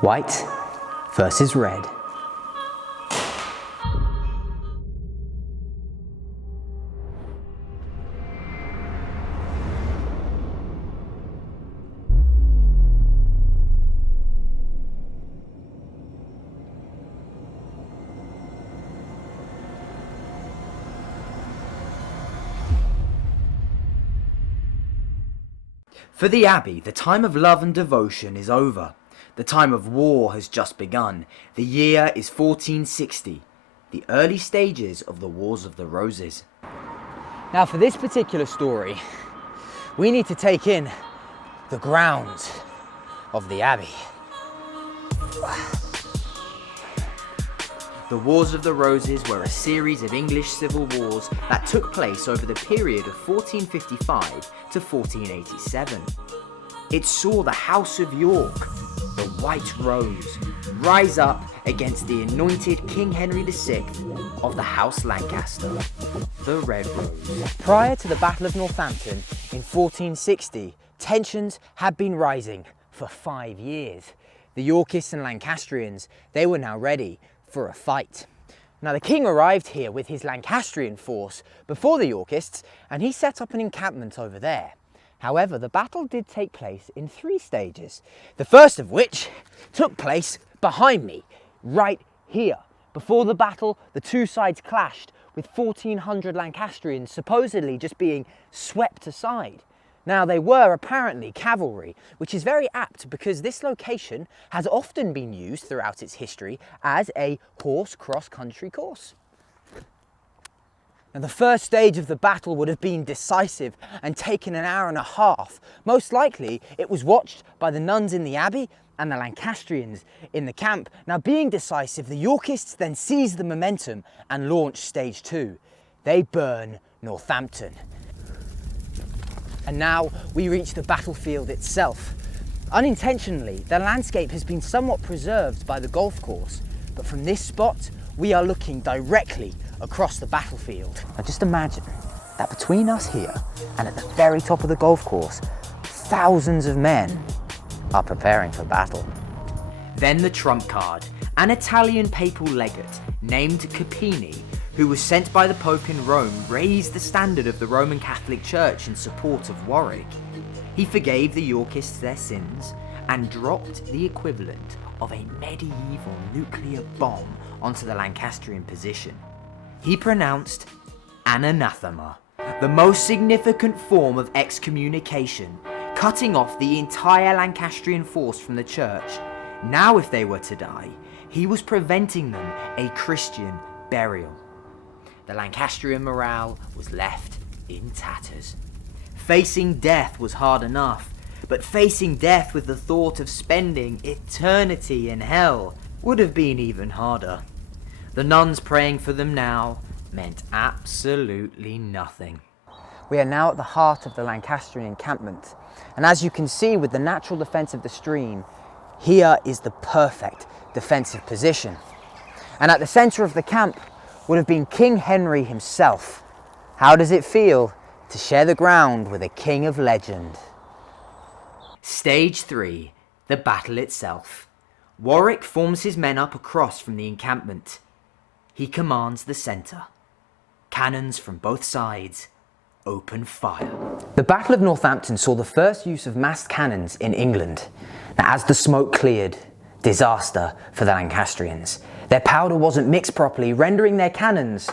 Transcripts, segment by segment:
White versus red. For the Abbey, the time of love and devotion is over. The time of war has just begun. The year is 1460, the early stages of the Wars of the Roses. Now for this particular story, we need to take in the grounds of the Abbey. The Wars of the Roses were a series of English civil wars that took place over the period of 1455 to 1487. It saw the House of York, the White Rose, rise up against the anointed King Henry VI of the House Lancaster, the Red Rose. Prior to the Battle of Northampton in 1460, tensions had been rising for 5 years. The Yorkists and Lancastrians, they were now ready for a fight. Now the king arrived here with his Lancastrian force before the Yorkists, and he set up an encampment over there. However, the battle did take place in 3 stages, the first of which took place behind me, right here. Before the battle, the 2 sides clashed, with 1,400 Lancastrians supposedly just being swept aside. Now they were apparently cavalry, which is very apt because this location has often been used throughout its history as a horse cross-country course. Now the first stage of the battle would have been decisive and taken an hour and a half. Most likely it was watched by the nuns in the abbey and the Lancastrians in the camp. Now being decisive, the Yorkists then seized the momentum and launched stage 2. They burn Northampton. And now we reach the battlefield itself. Unintentionally, the landscape has been somewhat preserved by the golf course, but from this spot, we are looking directly across the battlefield. Now just imagine that between us here and at the very top of the golf course, thousands of men are preparing for battle. Then the trump card, an Italian papal legate named Capini, who was sent by the Pope in Rome, raised the standard of the Roman Catholic Church in support of Warwick. He forgave the Yorkists their sins and dropped the equivalent of a medieval nuclear bomb onto the Lancastrian position. He pronounced an anathema, the most significant form of excommunication, cutting off the entire Lancastrian force from the church. Now if they were to die, he was preventing them a Christian burial. The Lancastrian morale was left in tatters. Facing death was hard enough, but facing death with the thought of spending eternity in hell would have been even harder. The nuns praying for them now meant absolutely nothing. We are now at the heart of the Lancastrian encampment, and as you can see with the natural defence of the stream, here is the perfect defensive position. And at the centre of the camp would have been King Henry himself. How does it feel to share the ground with a king of legend? Stage 3, the battle itself. Warwick forms his men up across from the encampment. He commands the centre. Cannons from both sides open fire. The Battle of Northampton saw the first use of massed cannons in England. Now, as the smoke cleared, disaster for the Lancastrians. Their powder wasn't mixed properly, rendering their cannons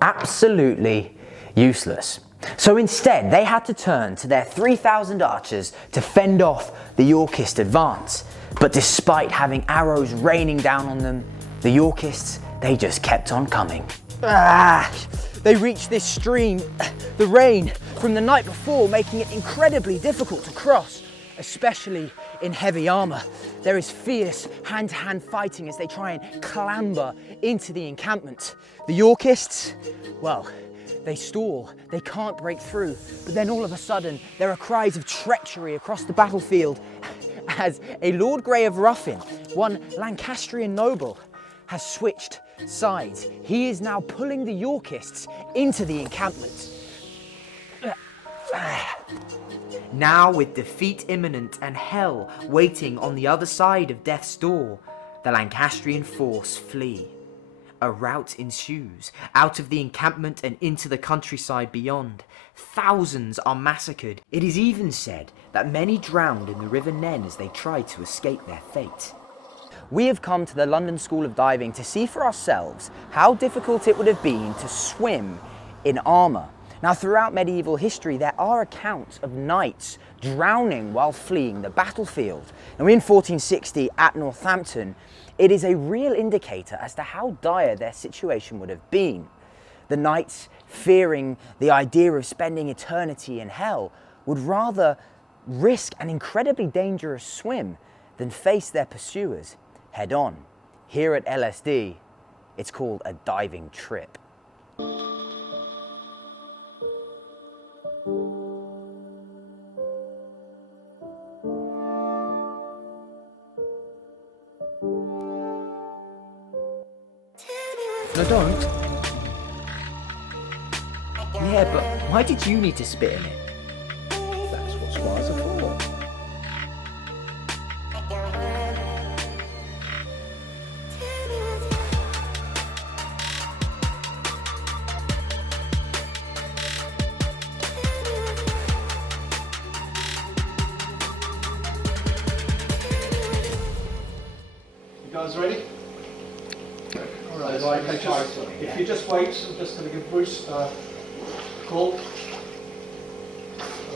absolutely useless. So instead, they had to turn to their 3,000 archers to fend off the Yorkist advance. But despite having arrows raining down on them, the Yorkists, they just kept on coming. They reached this stream, the rain, from the night before, making it incredibly difficult to cross, especially in heavy armour. There is fierce hand-to-hand fighting as they try and clamber into the encampment. The Yorkists, well, they stall, they can't break through, but then all of a sudden there are cries of treachery across the battlefield as a Lord Grey of Ruffin, one Lancastrian noble, has switched sides. He is now pulling the Yorkists into the encampment. Now, with defeat imminent and hell waiting on the other side of death's door, the Lancastrian force flee. A rout ensues, out of the encampment and into the countryside beyond. Thousands are massacred. It is even said that many drowned in the River Nen as they tried to escape their fate. We have come to the London School of Diving to see for ourselves how difficult it would have been to swim in Armour. Now, throughout medieval history, there are accounts of knights drowning while fleeing the battlefield. Now, in 1460 at Northampton, it is a real indicator as to how dire their situation would have been. The knights, fearing the idea of spending eternity in hell, would rather risk an incredibly dangerous swim than face their pursuers head on. Here at LSD, it's called a diving trip. No, don't. Yeah, but why did you need to spit in it? That's what squires are for. You guys ready? Alright, okay, if you just wait, I'm just going to give Bruce a call.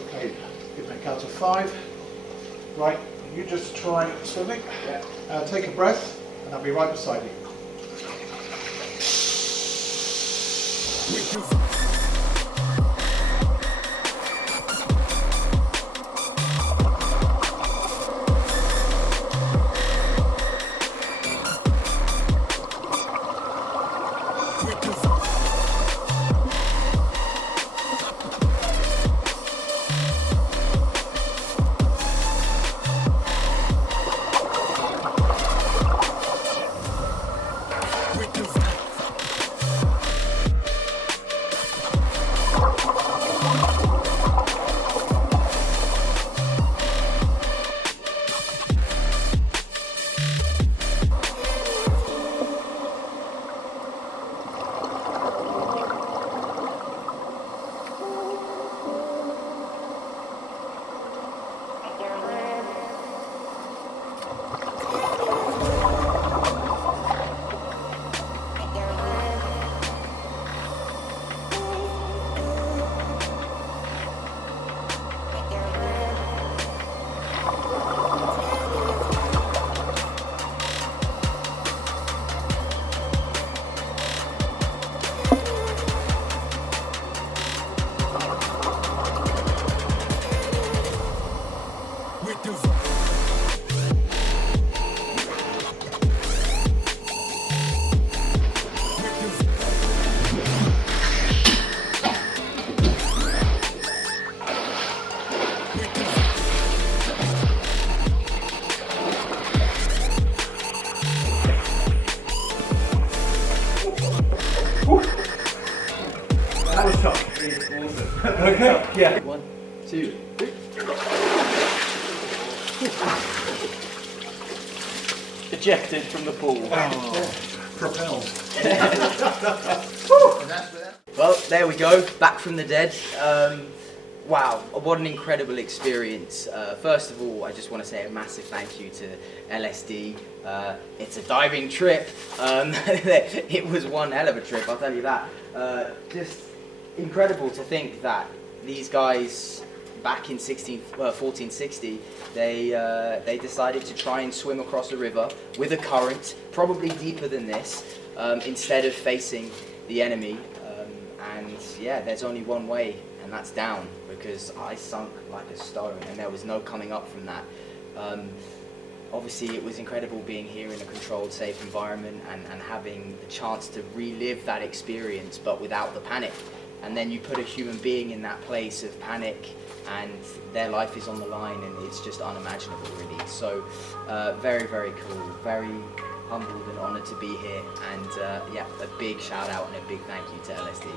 Okay, give me a count of 5. Right, you just try swimming. Yeah. Take a breath, and I'll be right beside you. That was tough. Awesome. Okay, yeah. 1, 2, 3. Ejected from the pool. Oh, propelled. Well, there we go, back from the dead. Wow, what an incredible experience. First of all, I just want to say a massive thank you to LSD. It's a diving trip. It was one hell of a trip, I'll tell you that. Just incredible to think that these guys back in 1460, they decided to try and swim across a river with a current, probably deeper than this, instead of facing the enemy. And yeah, there's only one way, and that's down, because I sunk like a stone and there was no coming up from that. Obviously it was incredible being here in a controlled, safe environment and having the chance to relive that experience, but without the panic. And then you put a human being in that place of panic and their life is on the line, and it's just unimaginable really. So very, very cool, very humbled and honoured to be here, and yeah, a big shout out and a big thank you to LSD.